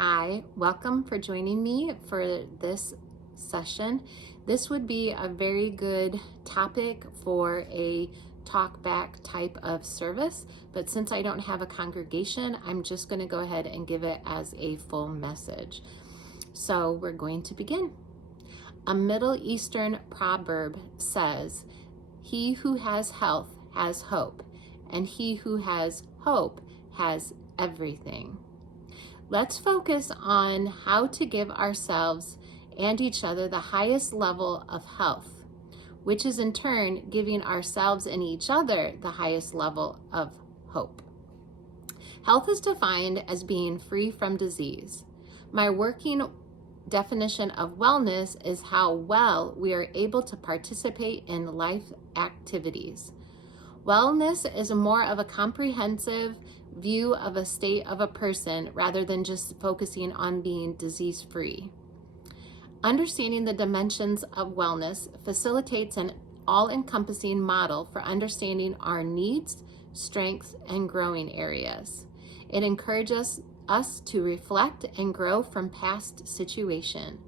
Hi, welcome for joining me for this session. This would be a very good topic for a talk back type of service, but since I don't have a congregation, I'm just going to go ahead and give it as a full message. So we're going to begin. A Middle Eastern proverb says, "He who has health has hope, and he who has hope has everything." Let's focus on how to give ourselves and each other the highest level of health, which is in turn giving ourselves and each other the highest level of hope. Health is defined as being free from disease. My working definition of wellness is how well we are able to participate in life activities. Wellness is more of a comprehensive view of a state of a person rather than just focusing on being disease-free. Understanding the dimensions of wellness facilitates an all-encompassing model for understanding our needs, strengths, and growing areas. It encourages us to reflect and grow from past situations.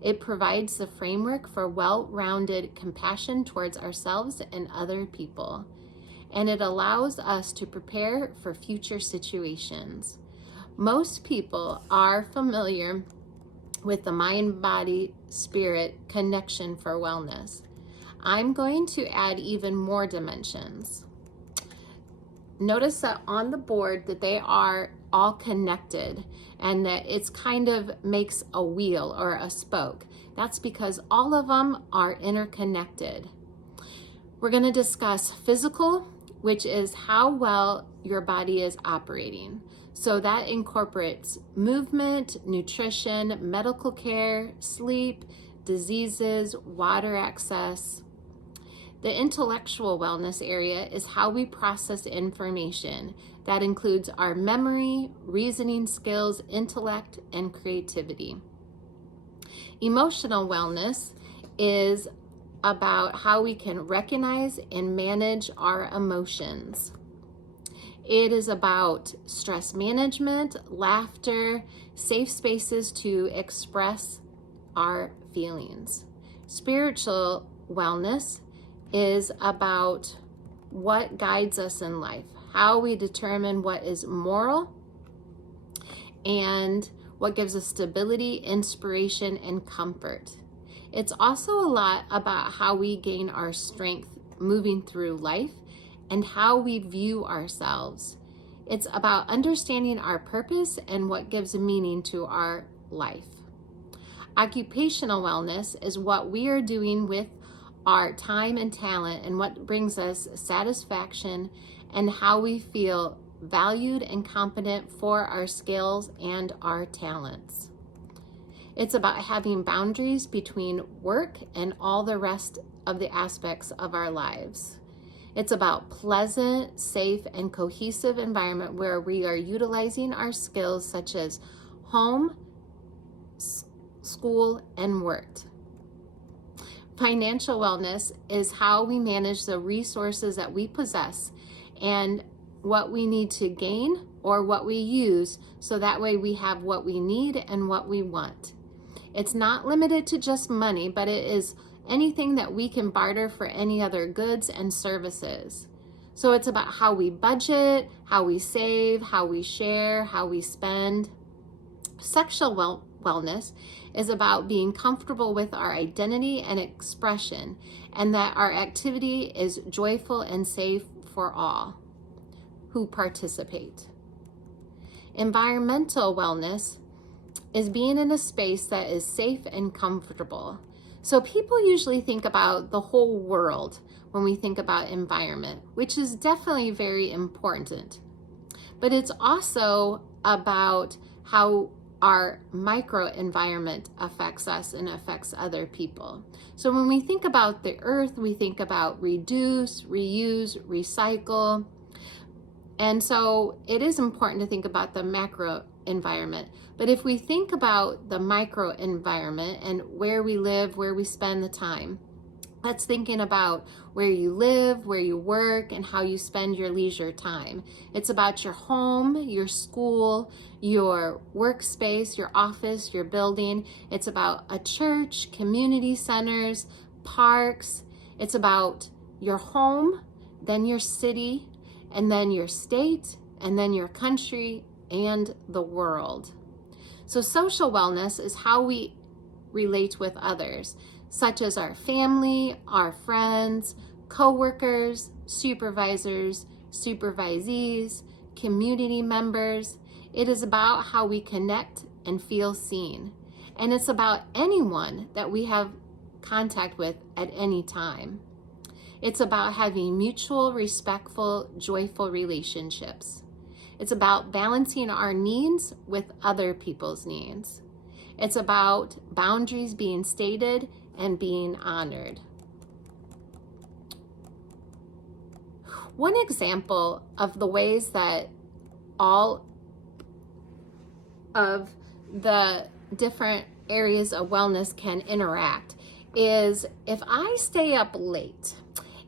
It provides the framework for well-rounded compassion towards ourselves and other people, and it allows us to prepare for future situations. Most people are familiar with the mind-body-spirit connection for wellness. I'm going to add even more dimensions. Notice that on the board that they are all connected and that it's kind of makes a wheel or a spoke. That's because all of them are interconnected. We're going to discuss physical, which is how well your body is operating. So that incorporates movement, nutrition, medical care, sleep, diseases, water access. The intellectual wellness area is how we process information. That includes our memory, reasoning skills, intellect, and creativity. Emotional wellness is about how we can recognize and manage our emotions. It is about stress management, laughter, safe spaces to express our feelings. Spiritual wellness is about what guides us in life, how we determine what is moral, and what gives us stability, inspiration, and comfort. It's also a lot about how we gain our strength moving through life and how we view ourselves. It's about understanding our purpose and what gives meaning to our life. Occupational wellness is what we are doing with our time and talent and what brings us satisfaction and how we feel valued and competent for our skills and our talents. It's about having boundaries between work and all the rest of the aspects of our lives. It's about pleasant, safe, and cohesive environment where we are utilizing our skills such as home, school, and work. Financial wellness is how we manage the resources that we possess and what we need to gain or what we use so that way we have what we need and what we want. It's not limited to just money, but it is anything that we can barter for any other goods and services. So it's about how we budget, how we save, how we share, how we spend. Sexual wellness is about being comfortable with our identity and expression, and that our activity is joyful and safe for all who participate. Environmental wellness is being in a space that is safe and comfortable. So people usually think about the whole world when we think about environment, which is definitely very important. But it's also about how our microenvironment affects us and affects other people. So when we think about the earth, we think about reduce, reuse, recycle. And so it is important to think about the macro environment. But if we think about the micro environment and where we live, where we spend the time, That's thinking about where you live, where you work, and how you spend your leisure time. It's about your home, your school, your workspace, your office, your building. It's about a church, community centers, parks. It's about your home, then your city, and then your state, and then your country, and the world. So social wellness is how we relate with others, such as our family, our friends, co-workers, supervisors, supervisees, community members. It is about how we connect and feel seen. And it's about anyone that we have contact with at any time. It's about having mutual, respectful, joyful relationships. It's about balancing our needs with other people's needs. It's about boundaries being stated and being honored. One example of the ways that all of the different areas of wellness can interact is if I stay up late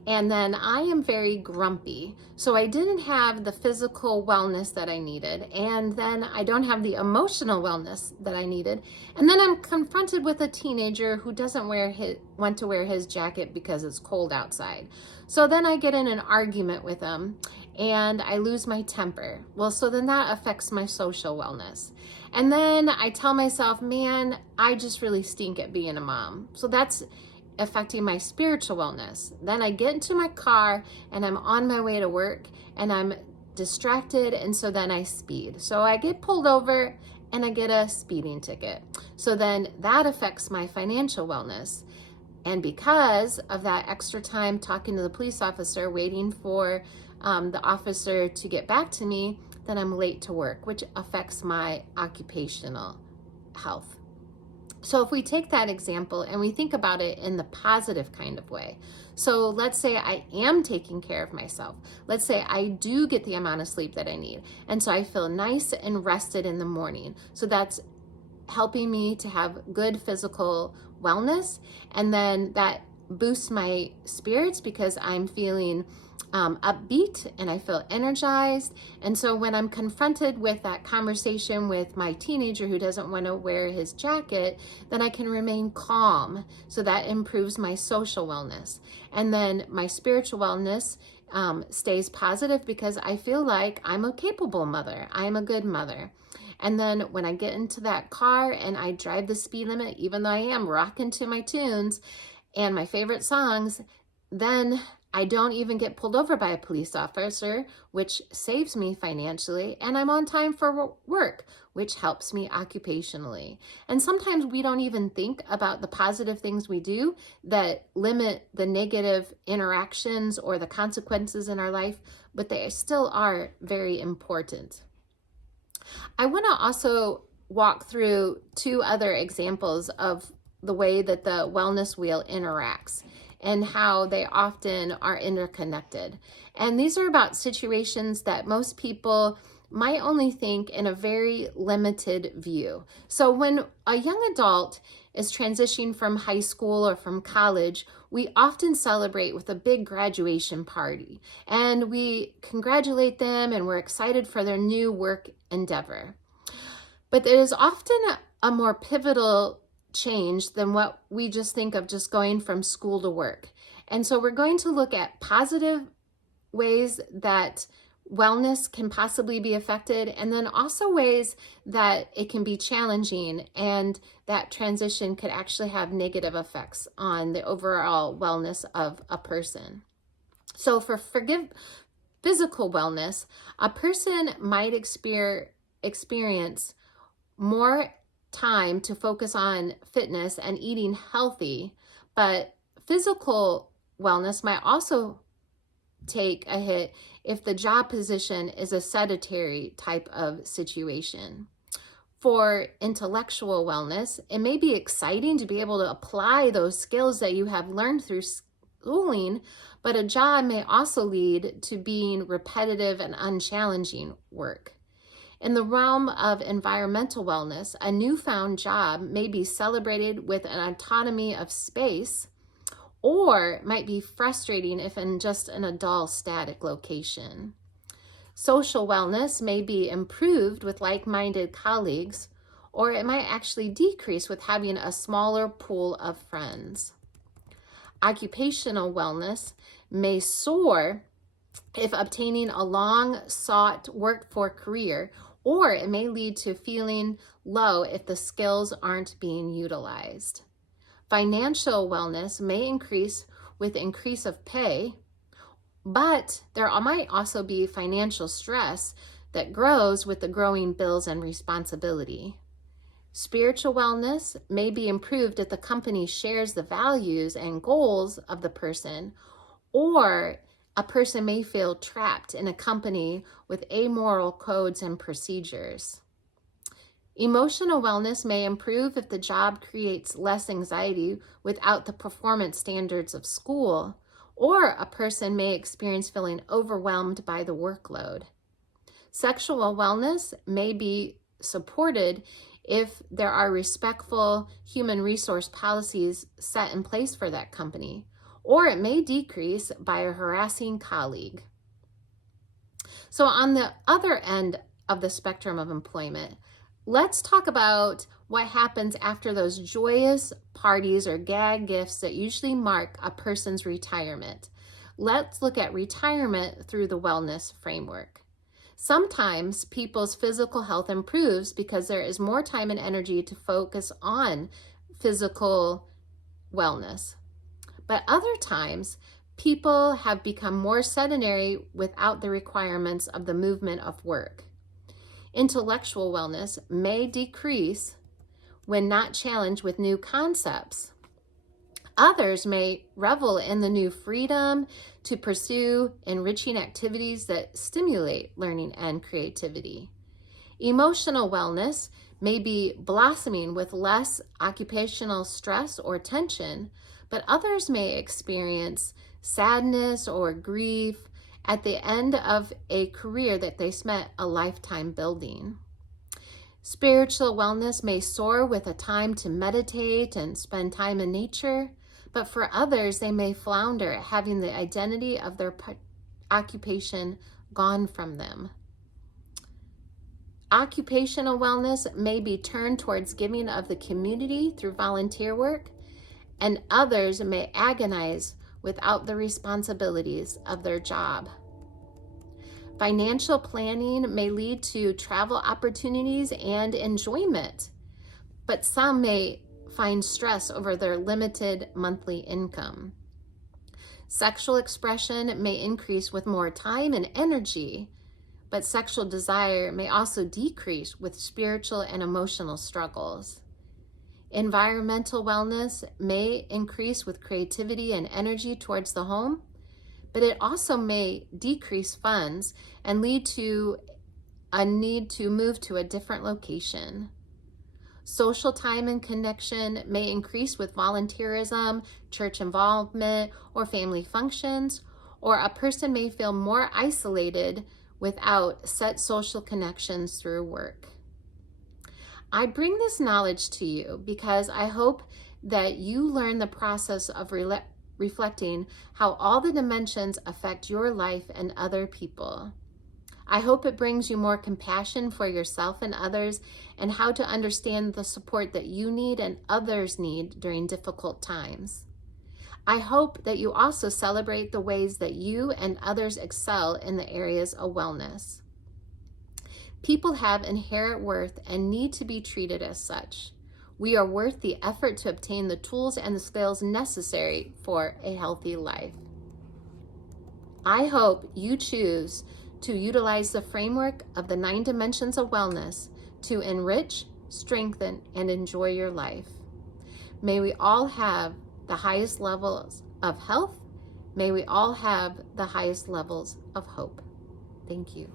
and then I am very grumpy, so I didn't have the physical wellness that I needed, and then I don't have the emotional wellness that I needed, and then I'm confronted with a teenager who doesn't want to wear his jacket because it's cold outside. So then I get in an argument with him and I lose my temper. Well, so then that affects my social wellness. And then I tell myself, man, I just really stink at being a mom. So that's affecting my spiritual wellness. Then I get into my car and I'm on my way to work and I'm distracted, and so then I speed. So I get pulled over and I get a speeding ticket. So then that affects my financial wellness. And because of that extra time talking to the police officer, waiting for the officer to get back to me, then I'm late to work, which affects my occupational health. So if we take that example and we think about it in the positive kind of way, so let's say I am taking care of myself. Let's say I do get the amount of sleep that I need. And so I feel nice and rested in the morning. So that's helping me to have good physical wellness. And then that boosts my spirits because I'm feeling upbeat and I feel energized. And so when I'm confronted with that conversation with my teenager who doesn't want to wear his jacket, then I can remain calm. So that improves my social wellness. And then my spiritual wellness stays positive because I feel like I'm a capable mother. I'm a good mother. And then when I get into that car and I drive the speed limit, even though I am rocking to my tunes and my favorite songs, then I don't even get pulled over by a police officer, which saves me financially, and I'm on time for work, which helps me occupationally. And sometimes we don't even think about the positive things we do that limit the negative interactions or the consequences in our life, but they still are very important. I want to also walk through two other examples of the way that the wellness wheel interacts and how they often are interconnected. And these are about situations that most people might only think in a very limited view. So when a young adult is transitioning from high school or from college, we often celebrate with a big graduation party. And we congratulate them and we're excited for their new work endeavor. But there is often a more pivotal change than what we just think of just going from school to work. And so we're going to look at positive ways that wellness can possibly be affected, and then also ways that it can be challenging and that transition could actually have negative effects on the overall wellness of a person. So for physical wellness, a person might experience more time to focus on fitness and eating healthy, but physical wellness might also take a hit if the job position is a sedentary type of situation. For intellectual wellness, it may be exciting to be able to apply those skills that you have learned through schooling, but a job may also lead to being repetitive and unchallenging work. In the realm of environmental wellness, a newfound job may be celebrated with an autonomy of space, or might be frustrating if in just in a dull, static location. Social wellness may be improved with like-minded colleagues, or it might actually decrease with having a smaller pool of friends. Occupational wellness may soar if obtaining a long-sought worked-for career, or it may lead to feeling low if the skills aren't being utilized. Financial wellness may increase with increase of pay, but there might also be financial stress that grows with the growing bills and responsibility. Spiritual wellness may be improved if the company shares the values and goals of the person, or a person may feel trapped in a company with amoral codes and procedures. Emotional wellness may improve if the job creates less anxiety without the performance standards of school, or a person may experience feeling overwhelmed by the workload. Sexual wellness may be supported if there are respectful human resource policies set in place for that company, or it may decrease by a harassing colleague. So on the other end of the spectrum of employment, let's talk about what happens after those joyous parties or gag gifts that usually mark a person's retirement. Let's look at retirement through the wellness framework. Sometimes people's physical health improves because there is more time and energy to focus on physical wellness. But other times, people have become more sedentary without the requirements of the movement of work. Intellectual wellness may decrease when not challenged with new concepts. Others may revel in the new freedom to pursue enriching activities that stimulate learning and creativity. Emotional wellness may be blossoming with less occupational stress or tension, but others may experience sadness or grief at the end of a career that they spent a lifetime building. Spiritual wellness may soar with a time to meditate and spend time in nature, but for others, they may flounder at having the identity of their occupation gone from them. Occupational wellness may be turned towards giving of the community through volunteer work, and others may agonize without the responsibilities of their job. Financial planning may lead to travel opportunities and enjoyment, but some may find stress over their limited monthly income. Sexual expression may increase with more time and energy, but sexual desire may also decrease with spiritual and emotional struggles. Environmental wellness may increase with creativity and energy towards the home, but it also may decrease funds and lead to a need to move to a different location. Social time and connection may increase with volunteerism, church involvement, or family functions, or a person may feel more isolated without set social connections through work. I bring this knowledge to you because I hope that you learn the process of reflecting how all the dimensions affect your life and other people. I hope it brings you more compassion for yourself and others, and how to understand the support that you need and others need during difficult times. I hope that you also celebrate the ways that you and others excel in the areas of wellness. People have inherent worth and need to be treated as such. We are worth the effort to obtain the tools and the skills necessary for a healthy life. I hope you choose to utilize the framework of the 9 dimensions of wellness to enrich, strengthen, and enjoy your life. May we all have the highest levels of health. May we all have the highest levels of hope. Thank you.